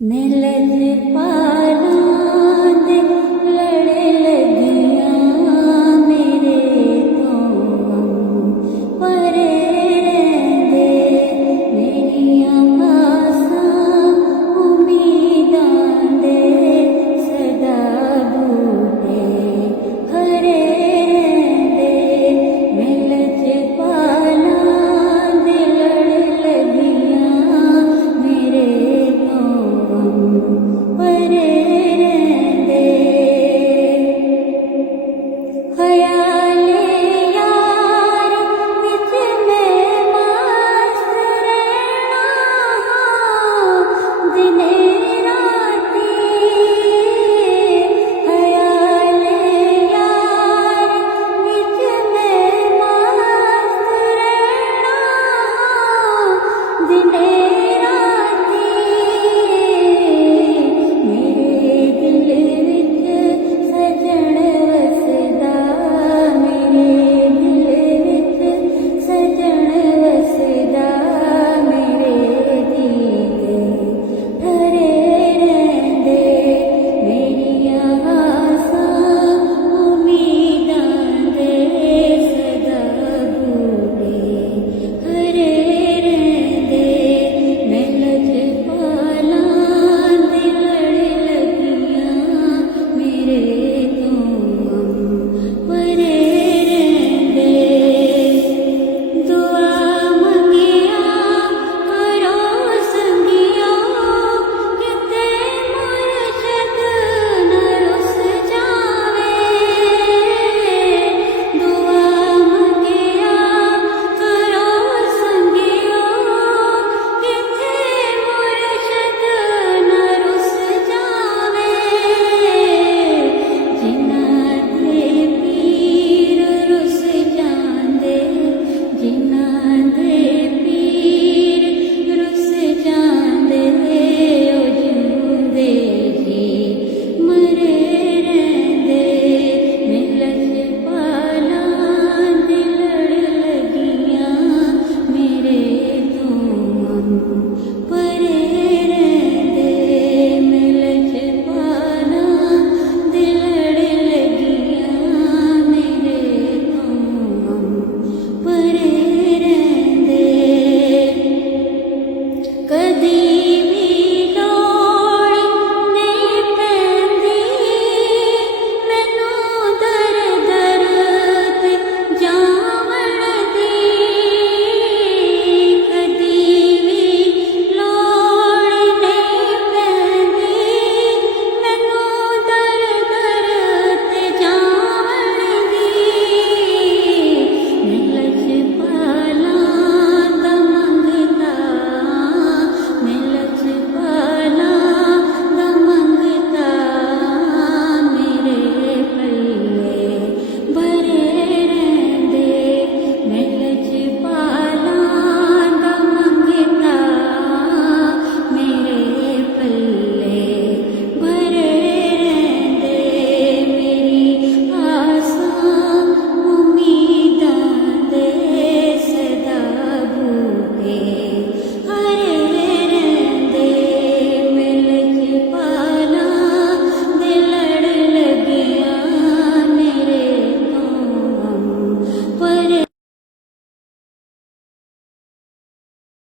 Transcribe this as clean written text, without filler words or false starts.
मिलत पालां दे लड़ लगियां मेरे तो परे रहिंदे मेरियां आसां उम्मीदां दे सदा बूटे हरे रहिंदे मिलत पालां दे लड़ लगियां मेरे परे रहिंदे ख्याले यार विच मैं मस्त रहना दिने राती ख्याले यार विच मैं मस्त रहना दिने कदी